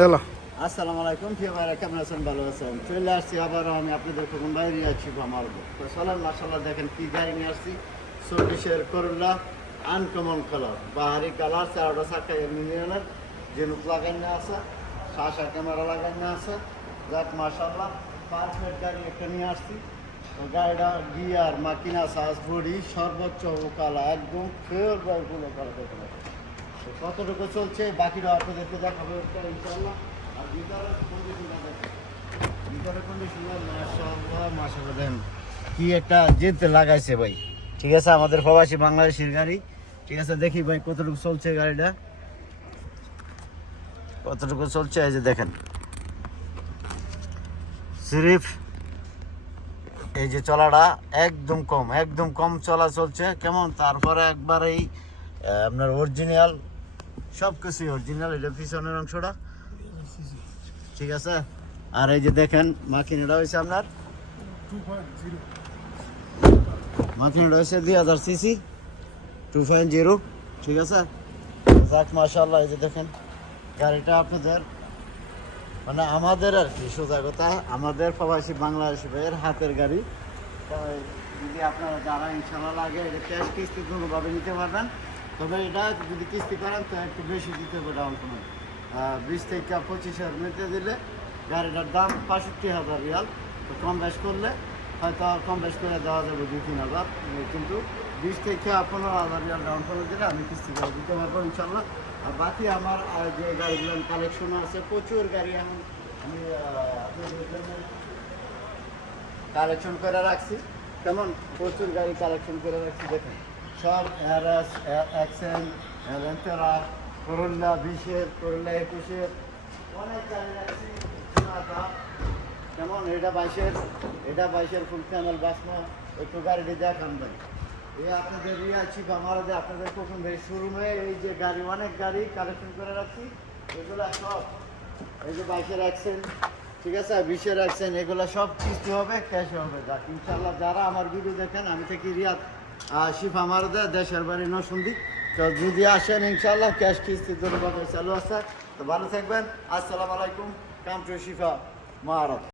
Hello, আসসালামু আলাইকুম প্রিয় ভাইরা, কেমন আছেন? ভালো আছেন? চলে আসছি আবারও আমি আপনাদের কোন বাইরে আছি আমার তো চলেন মাসাল্লাহ দেখেন কি গাড়ি নিয়ে আসছি। 40-এর করোলা আনকমন কালার, বাহারি কালার, 4টা চাকা ইঞ্জিনের জেনুক লাগানো আছে, শাসা ক্যামেরা লাগানো আছে। যাক মাসাল্লাহ পারফেক্ট গাড়ি একটা নিয়ে আসছি। তো গাড়িটা গিয়ার মাকিনা সাজ বডি সর্বোচ্চ কালা একদম ফেয়ার বাইকগুলো করা দেখতে পাবে। তো কতটুকু চলছে বাকিটা আপনাদেরকে দেখাবো ইনশাল্লাহ। আর ভিতরের কন্ডিশনটা দেখেন, ভিতরের কন্ডিশনটা মাশাআল্লাহ দেখেন কি একটা জিতে লাগাইছে ভাই। ঠিক আছে, আমাদের প্রবাসী বাংলাদেশের গাড়ি। ঠিক আছে, দেখি ভাই কতটুকু চলছে গাড়িটা, কতটুকু চলছে। এই যে দেখেন সিরিফ এই যে চলাটা একদম কম চলা চলছে কেমন। তারপরে একবার এই আপনার অরিজিনাল সব কিছুই অরিজিনাল। এটা পিছনের অংশটা ঠিক আছে। আর এই যে দেখেন মাকিনাটা হয়েছে আপনার 2.0 মাকিনাটা হয়েছে 2000 সিসি 2.0। ঠিক আছে, যাক মাশাআল্লাহ। এই যে দেখেন গাড়িটা আপনাদের মানে আমাদের আর কি সোজা কথা আমাদের প্রবাসী বাংলাদেশি ভাইয়ের হাতের গাড়ি। তাই যদি আপনারা যারা ইনশাল্লাহ লাগে এটা ক্যাশ কিস্তি কোনোভাবে নিতে পারবেন। তবে এটা যদি কিস্তি করেন তো একটু বেশি দিতে হবে ডাউন পেমেন্ট। 20 থেকে 25,000 নিতে দিলে গাড়িটার দাম 65,000 রিয়াল। তো কম বেশ করলে হয়তো কম বেশ করে দেওয়া যাবে 2-3,000, কিন্তু 20 থেকে 15,000 রিয়াল ডাউন পেমেন্ট দিলে আমি কিস্তি করে দিতে পারবো ইনশাল্লাহ। আর বাকি আমার যে গাড়িগুলো কালেকশন আছে প্রচুর গাড়ি আমি কালেকশন করে রাখছি। কেমন প্রচুর গাড়ি কালেকশন করে রাখছি দেখেন সব RS, এক্সেল, এভেন্টেরা, করোলা 20-এর, করোলা 21-এর অনেক গাড়ি রাখছি। কেমন এটা 22-এর ফুল প্যানেল বাসনা। একটু গাড়িটি দেখান ভাই। এই আপনাদের আছি আমাদের আপনাদের প্রথম ভাই শোরুমে এই যে গাড়ি অনেক গাড়ি কালেকশন করে রাখছি। এগুলো সব এই যে 22-এর অ্যাক্সেন্ট, ঠিক আছে, 20-এর অ্যাক্সেন্ট, এগুলো সব কিস্তি হবে, ক্যাশে হবে। যাক ইনশাল্লাহ যারা আমার ভিডিও দেখেন, আমি থেকে রিয়াদ শিফা মারদে, দেশের বাড়ি নরসিংদী। তো যদি আসেন ইনশাল্লাহ ক্যাশ কিস্তি দুটোভাবে চালু আছে। তো ভালো থাকবেন। আসসালামু আলাইকুম। Come to Shifa মারদ।